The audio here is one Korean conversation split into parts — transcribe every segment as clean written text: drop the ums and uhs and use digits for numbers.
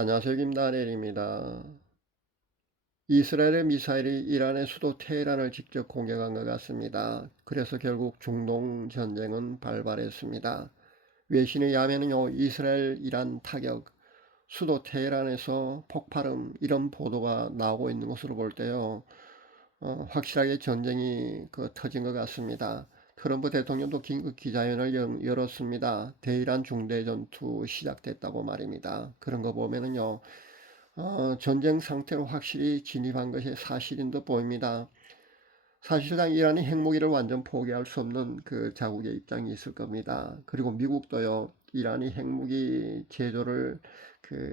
안녕하세요. 김다니엘입니다. 이스라엘의 미사일이 이란의 수도 테헤란을 직접 공격한 것 같습니다. 그래서 결국 중동 전쟁은 발발했습니다. 외신에 의하면요, 이스라엘 이란 타격, 수도 테헤란에서 폭발음 이런 보도가 나오고 있는 것으로 볼 때요, 확실하게 전쟁이 터진 것 같습니다. 트럼프 대통령도 긴급 기자회견을 열었습니다. 대이란 중대전투 시작됐다고 말입니다. 그런 거 보면은요, 전쟁 상태로 확실히 진입한 것이 사실인 듯 보입니다. 사실상 이란이 핵무기를 완전 포기할 수 없는 그 자국의 입장이 있을 겁니다. 그리고 미국도요, 이란이 핵무기 제조를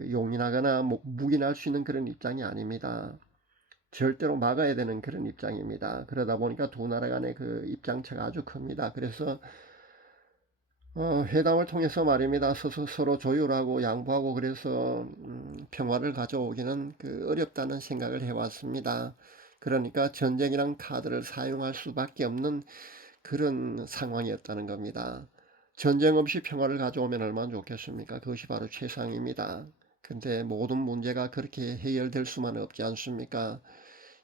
용인하거나 묵인할 수 있는 그런 입장이 아닙니다. 절대로 막아야 되는 그런 입장입니다. 그러다 보니까 두 나라 간의 그 입장차가 아주 큽니다. 그래서 회담을 통해서 말입니다. 서로 조율하고 양보하고 그래서 평화를 가져오기는 어렵다는 생각을 해왔습니다. 그러니까 전쟁이란 카드를 사용할 수밖에 없는 그런 상황이었다는 겁니다. 전쟁 없이 평화를 가져오면 얼마나 좋겠습니까? 그것이 바로 최상입니다. 근데 모든 문제가 그렇게 해결될 수만 없지 않습니까?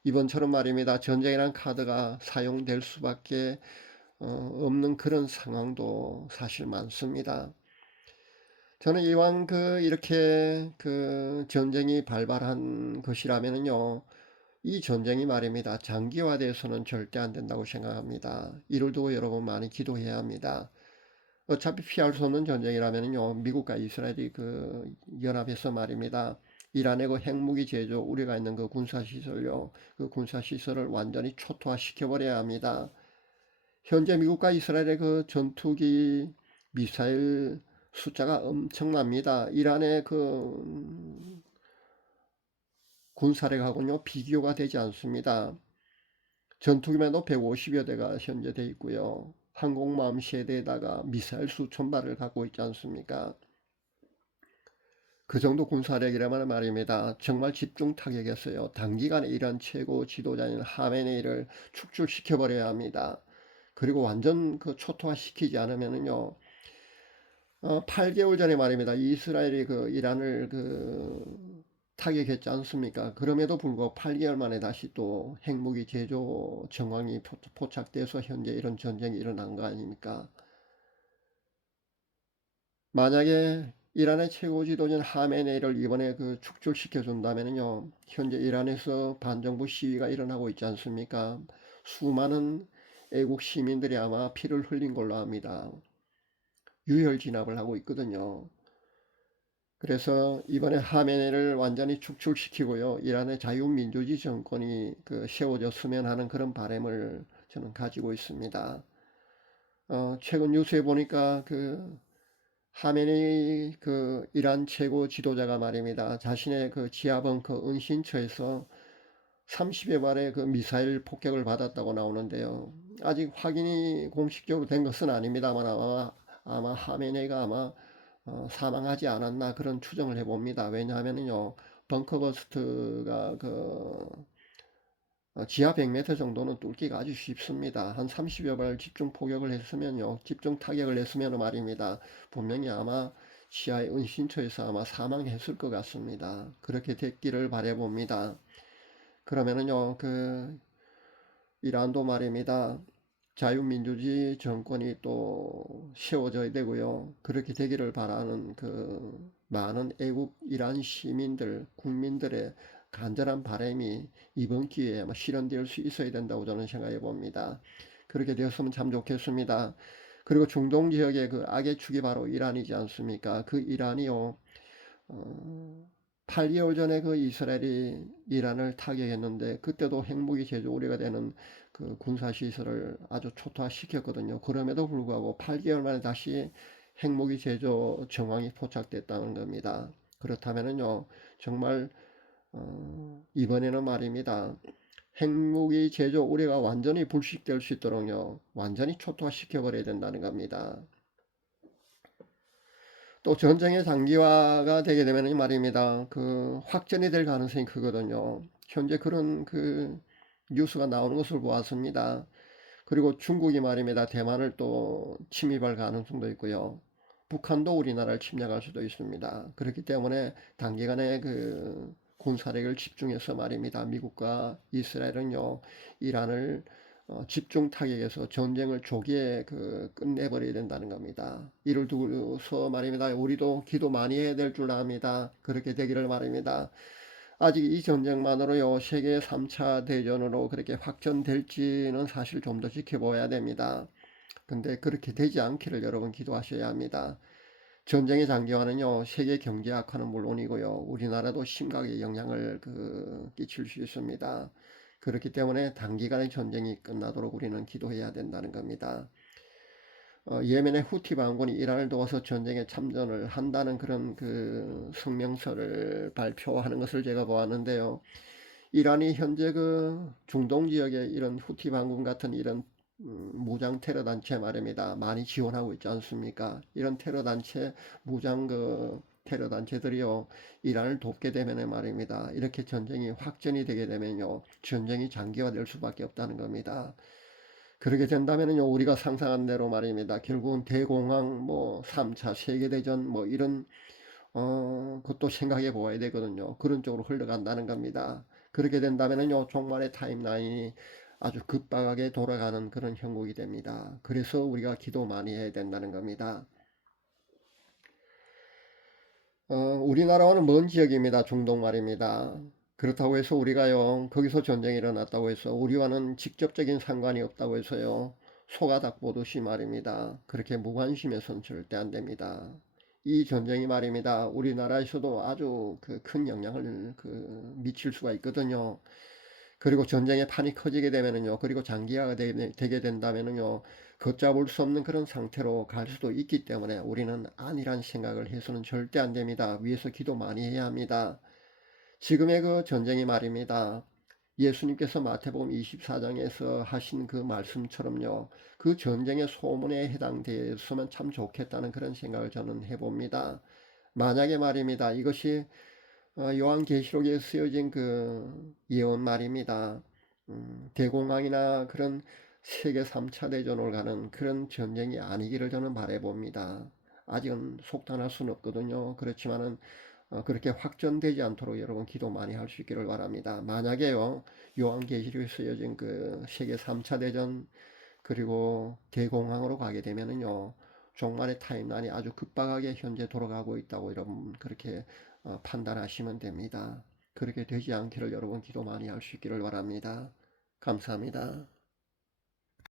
이번처럼 말입니다. 전쟁이란 카드가 사용될 수밖에 없는 그런 상황도 사실 많습니다. 저는 이왕 이렇게 전쟁이 발발한 것이라면요, 이 전쟁이 말입니다. 장기화돼서는 절대 안 된다고 생각합니다. 이를 두고 여러분 많이 기도해야 합니다. 어차피 피할 수 없는 전쟁이라면요, 미국과 이스라엘이 연합해서 말입니다. 이란의 핵무기 제조 우려가 있는 군사시설요, 그 군사시설을 완전히 초토화시켜버려야 합니다. 현재 미국과 이스라엘의 전투기 미사일 숫자가 엄청납니다. 이란의 군사력하고는 비교가 되지 않습니다. 전투기만도 150여 대가 현재 돼 있고요. 항공모함 세대에다가 미사일 수천 발을 갖고 있지 않습니까? 그 정도 군사력이라면 말입니다. 정말 집중 타격했어요. 단기간에 이란 최고 지도자인 하메네이를 축출시켜버려야 합니다. 그리고 완전 초토화시키지 않으면요, 8개월 전에 말입니다. 이스라엘이 이란을 타격했지 않습니까? 그럼에도 불구하고 8개월 만에 다시 또 핵무기 제조 정황이 포착돼서 현재 이런 전쟁이 일어난 거 아닙니까? 만약에 이란의 최고 지도자인 하메네이를 이번에 축출시켜 준다면요, 현재 이란에서 반정부 시위가 일어나고 있지 않습니까? 수많은 애국 시민들이 아마 피를 흘린 걸로 압니다. 유혈 진압을 하고 있거든요. 그래서 이번에 하메네를 완전히 축출시키고요, 이란의 자유민주주의 정권이 세워졌으면 하는 그런 바람을 저는 가지고 있습니다. 최근 뉴스에 보니까 하메네이 이란 최고 지도자가 말입니다. 자신의 지하 벙커 은신처에서 30여 발의 미사일 폭격을 받았다고 나오는데요. 아직 확인이 공식적으로 된 것은 아닙니다만 아마 하메네이가 사망하지 않았나 그런 추정을 해봅니다. 왜냐하면요, 벙커버스트가 지하 100m 정도는 뚫기가 아주 쉽습니다. 한 30여 발 집중 포격을 했으면요, 집중 타격을 했으면 말입니다. 분명히 아마 지하의 은신처에서 아마 사망했을 것 같습니다. 그렇게 됐기를 바라봅니다. 그러면은요, 이란도 말입니다. 자유민주주의 정권이 또 세워져야 되고요. 그렇게 되기를 바라는 많은 애국 이란 시민들, 국민들의 간절한 바람이 이번 기회에 아마 실현될 수 있어야 된다고 저는 생각해 봅니다. 그렇게 되었으면 참 좋겠습니다. 그리고 중동 지역의 악의 축이 바로 이란이지 않습니까? 그 이란이요, 8개월 전에 이스라엘이 이란을 타격했는데 그때도 핵무기 제조 우려가 되는 군사시설을 아주 초토화시켰거든요. 그럼에도 불구하고 8개월 만에 다시 핵무기 제조 정황이 포착됐다는 겁니다. 그렇다면요, 정말 이번에는 말입니다. 핵무기 제조 우려가 완전히 불식될 수 있도록요, 완전히 초토화시켜버려야 된다는 겁니다. 또 전쟁의 장기화가 되게 되면 말입니다. 확전이 될 가능성이 크거든요. 현재 그런 뉴스가 나오는 것을 보았습니다. 그리고 중국이 말입니다. 대만을 또 침입할 가능성도 있고요. 북한도 우리나라를 침략할 수도 있습니다. 그렇기 때문에 단기간에 그 군사력을 집중해서 말입니다. 미국과 이스라엘은요, 이란을 집중 타격해서 전쟁을 조기에 끝내버려야 된다는 겁니다. 이를 두고서 말입니다. 우리도 기도 많이 해야 될 줄 압니다. 그렇게 되기를 말입니다. 아직 이 전쟁만으로요, 세계 3차 대전으로 그렇게 확전될지는 사실 좀 더 지켜봐야 됩니다. 근데 그렇게 되지 않기를 여러분 기도하셔야 합니다. 전쟁의 장기화는요, 세계 경제 악화는 물론이고요, 우리나라도 심각하게 영향을 끼칠 수 있습니다. 그렇기 때문에 단기간에 전쟁이 끝나도록 우리는 기도해야 된다는 겁니다. 예멘의 후티 반군이 이란을 도와서 전쟁에 참전을 한다는 그런 성명서를 발표하는 것을 제가 보았는데요. 이란이 현재 중동 지역에 이런 후티 반군 같은 이런 무장 테러 단체 말입니다. 많이 지원하고 있지 않습니까? 이런 테러 단체, 무장 테러 단체들이요, 이란을 돕게 되면 말입니다. 이렇게 전쟁이 확전이 되게 되면요, 전쟁이 장기화될 수밖에 없다는 겁니다. 그렇게 된다면요, 우리가 상상한 대로 말입니다. 결국은 대공황, 3차 세계대전, 이런, 그것도 생각해 보아야 되거든요. 그런 쪽으로 흘러간다는 겁니다. 그렇게 된다면요, 종말의 타임라인이 아주 급박하게 돌아가는 그런 형국이 됩니다. 그래서 우리가 기도 많이 해야 된다는 겁니다. 우리나라와는 먼 지역입니다. 중동 말입니다. 그렇다고 해서 우리가요, 거기서 전쟁이 일어났다고 해서 우리와는 직접적인 상관이 없다고 해서요, 소가닥 보듯이 말입니다. 그렇게 무관심해서는 절대 안 됩니다. 이 전쟁이 말입니다. 우리나라에서도 아주 큰 영향을 미칠 수가 있거든요. 그리고 전쟁의 판이 커지게 되면은요, 그리고 장기화가 되게 된다면은요, 걷잡을 수 없는 그런 상태로 갈 수도 있기 때문에 우리는 아니란 생각을 해서는 절대 안 됩니다. 위에서 기도 많이 해야 합니다. 지금의 전쟁이 말입니다. 예수님께서 마태복음 24장에서 하신 그 말씀처럼요, 그 전쟁의 소문에 해당되었으면 참 좋겠다는 그런 생각을 저는 해봅니다. 만약에 말입니다. 이것이 요한계시록에 쓰여진 예언 말입니다. 대공황이나 그런 세계 3차 대전을 가는 그런 전쟁이 아니기를 저는 바라봅니다. 아직은 속단할 수는 없거든요. 그렇지만은 그렇게 확전되지 않도록 여러분 기도 많이 할 수 있기를 바랍니다. 만약에요, 요한계시록에 쓰여진 세계 3차 대전 그리고 대공황으로 가게 되면은요, 종말의 타임라인이 아주 급박하게 현재 돌아가고 있다고 여러분 그렇게 판단하시면 됩니다. 그렇게 되지 않기를 여러분 기도 많이 할 수 있기를 바랍니다. 감사합니다.